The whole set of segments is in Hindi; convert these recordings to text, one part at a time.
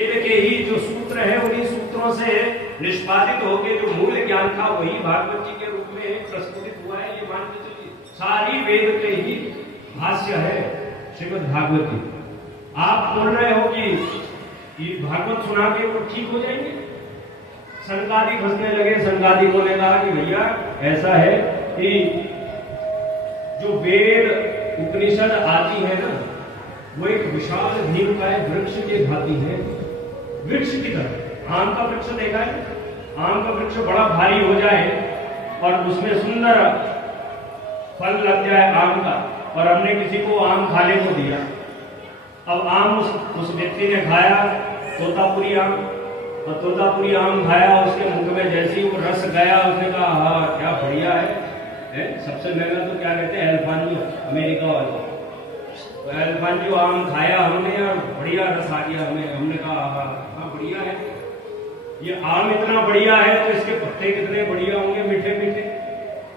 वेद के ही जो सूत्र है उन्हीं सूत्रों से निष्पादित होकर जो मूल ज्ञान था वही भागवत जी के रूप में प्रस्तुत हुआ है। ये मान के चलिए सारी वेद के ही भाष्य है श्रीमद् भागवत जी। आप बोल रहे हो कि ये भागवत सुना के वो ठीक हो जाएंगे। संगादी फंसने लगे। संगादी को ने कहा कि भैया ऐसा है कि जो वेद उपनिषद आती है ना वो एक विशाल भीमकाय वृक्ष के भांति है। वृक्ष की तरह आम का वृक्ष देखा है। आम का वृक्ष बड़ा भारी हो जाए और उसमें सुंदर फल लग जाए आम का, और हमने किसी को आम खाने को दिया। अब आम उस व्यक्ति ने खाया तोतापुरी आम, और तोतापुरी आम खाया। उसके मुख में जैसे ही वो रस गया उसने कहा हाँ क्या बढ़िया है। सबसे महंगा तो क्या कहते हैं एल्फानियो, अमेरिका वाला। तो एल्फानियो आम खाया हमने और बढ़िया रस आ गया हमें। हमने कहा हाँ बढ़िया है। ये आम इतना बढ़िया है तो इसके पत्ते कितने बढ़िया होंगे, मीठे मीठे।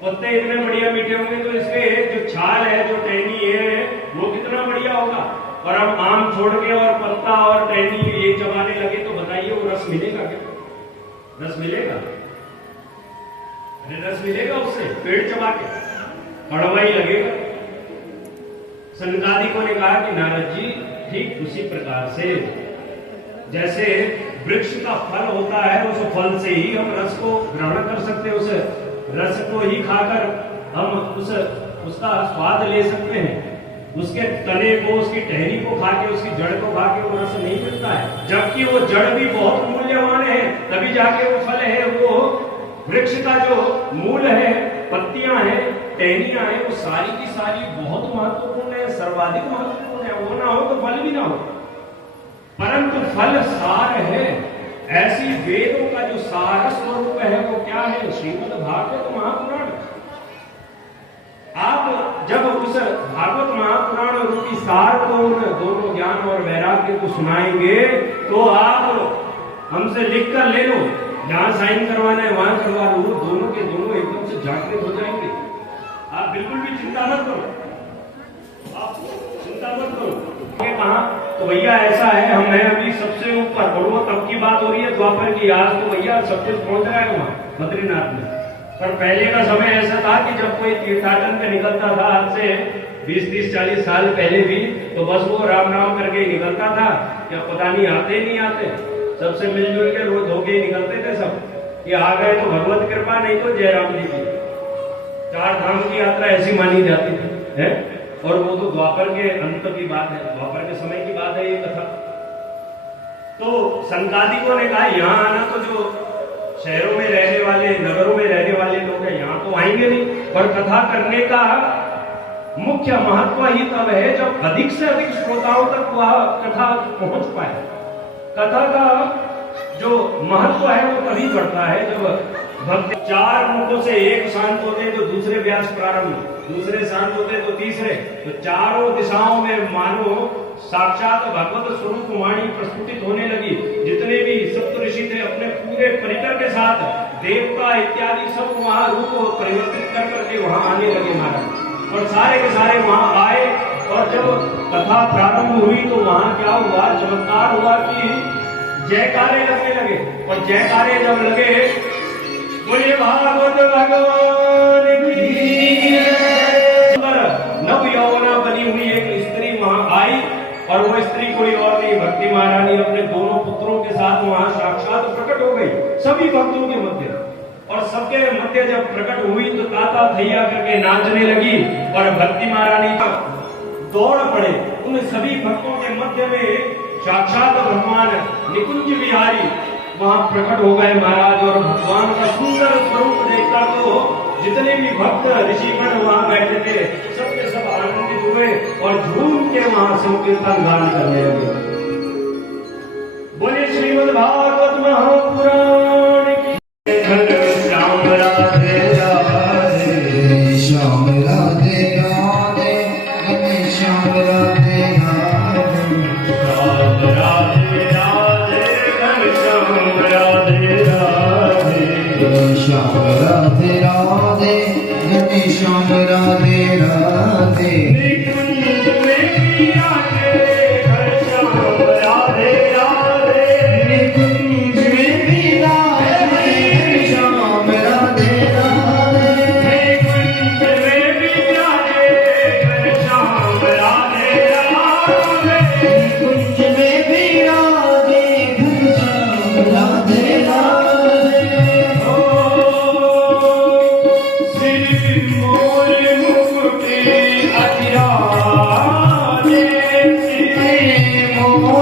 पत्ते इतने बढ़िया मीठे होंगे तो इसके जो छाल है, जो टहनी है, वो कितना बढ़िया होगा। और अब आम छोड़ के और पत्ता और टहनी ये चबाने लगे तो बताइए वो रस मिलेगा क्या? रस मिलेगा? अरे रस मिलेगा उससे? पेड़ चबा के कड़वा ही लगेगा। सनकादिकों ने कहा कि नारद जी ठीक उसी प्रकार से जैसे वृक्ष का फल होता है उस फल से ही हम रस को ग्रहण कर सकते हैं। उस रस को ही खाकर हम उसका स्वाद ले सकते हैं। उसके तने को, उसकी टहनी को खा के, उसकी जड़ को खा के वो रस नहीं मिलता है। जबकि वो जड़ भी बहुत मूल्यवान है, तभी जाके वो फल है। वो वृक्ष का जो मूल है, पत्तियां हैं, टहनियां हैं, वो सारी की सारी बहुत महत्वपूर्ण है, सर्वाधिक महत्वपूर्ण है। वो ना हो तो फल भी ना हो। परंतु फल सार है। ऐसी वेदों का जो सार स्वरूप है वो क्या है? श्रीमद् भागवत महापुराण। आप जब उस भागवत महापुराण रूपी सार को, उन दोनों ज्ञान और वैराग्य को सुनाएंगे तो आप हमसे लिख कर ले लो, जहां साइन करवाना है वहां करवा लो। दोनों के दोनों एकदम से जागृत हो जाएंगे। आप बिल्कुल भी चिंता मत करो, आप चिंता मत करो। कहा तो भैया ऐसा है, हम हैं अभी सबसे ऊपर। और तब की बात हो रही है द्वापर की। आज तो भैया सब कुछ पहुंच रहा है वहां बद्रीनाथ में। पर पहले का समय ऐसा था कि जब कोई तीर्थाटन पे निकलता था, आज से 20, 30, 40 साल पहले भी, तो बस वो राम नाम करके निकलता था। क्या पता नहीं आते नहीं आते, सबसे मिलजुल के रोज धोके ही निकलते थे सब। ये आ गए तो भगवत कृपा, नहीं तो जयराम जी की 4 धाम की यात्रा ऐसी मानी जाती थी है। और वो तो द्वापर के अंत की बात है, द्वापर के समय की बात है ये कथा। तो संकादिकों ने कहा यहाँ आना तो जो शहरों में रहने वाले, नगरों में रहने वाले लोग हैं यहाँ तो आएंगे नहीं। पर कथा करने का मुख्य महत्व ही तब है जब अधिक से अधिक श्रोताओं तक वह कथा पहुंच पाए। कथा का जो महत्व है वो तभी बढ़ता है जब भक्त 4 मुखों से एक शांत होते तो दूसरे व्यास प्रारंभ, दूसरे शांत होते तो तीसरे, तो चारों दिशाओं में मानो साक्षात भगवत स्वरूप वाणी प्रस्फुटित होने लगी। जितने भी सप्त ऋषि थे अपने पूरे परिकर के साथ, देवता इत्यादि सब वहां रूप परिवर्तित कर करके वहां आने लगे महाराज। और सारे के सारे वहां आए। और जब कथा प्रारंभ हुई तो वहां क्या हुआ? चमत्कार हुआ कि जयकारे लगने लगे। और जयकारे जब लगे, बोलिए भागवत भगवान की। नव यौवना बनी हुई एक स्त्री वहां आई, और वो स्त्री कोई और नहीं, भक्ति महारानी अपने दोनों पुत्रों के साथ वहां साक्षात प्रकट हो गई सभी भक्तों के मध्य। और सबके मध्य जब प्रकट हुई तो ताता थैया करके नाचने लगी। और भक्ति महारानी का दौड़ पड़े उन सभी भक्तों के मध्य में साक्षात भगवान निकुंज बिहारी वहां प्रकट हो गए महाराज। और भगवान का सुंदर स्वरूप देखकर तो जितने भी भक्त ऋषिगण वहां बैठे थे सबके सब आनंदित हुए और झूम के वहां संकीर्तन गान करने लगे। बोले श्रीमद् भागवत महापुराण की। श्याम राधे राधे, श्याम राधे राधे, श्याम राधे राधे, राधे राधे, श्याम राधे राधे, श्याम राधे राधे, श्याम राधे राधे। निकुंज में राधे, श्याम राधे राधे,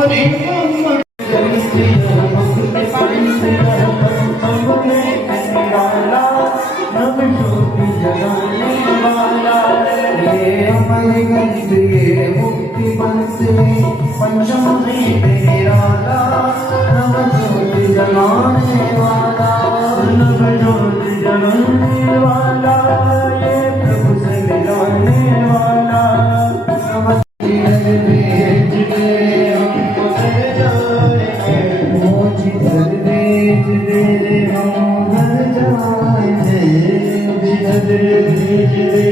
मोरी मम्मा जलती मुक्ति पाई सबने निराला नव ज्योति जगाने वाला ये अमर गंध ये मुक्ति पंथ पंचम निराला नव ज्योति जगाने वाला नव ज्योति जगाने वाला ये प्रभु से मिलाने वाला नव भेज दे हमको घर जाएंगे मोच घर भेज दे हम घर जाएंगे जिधर भेज दे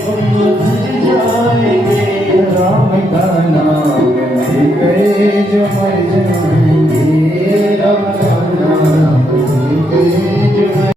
हम घर जाएंगे राम का नाम ले गए जो मर जाएंगे राम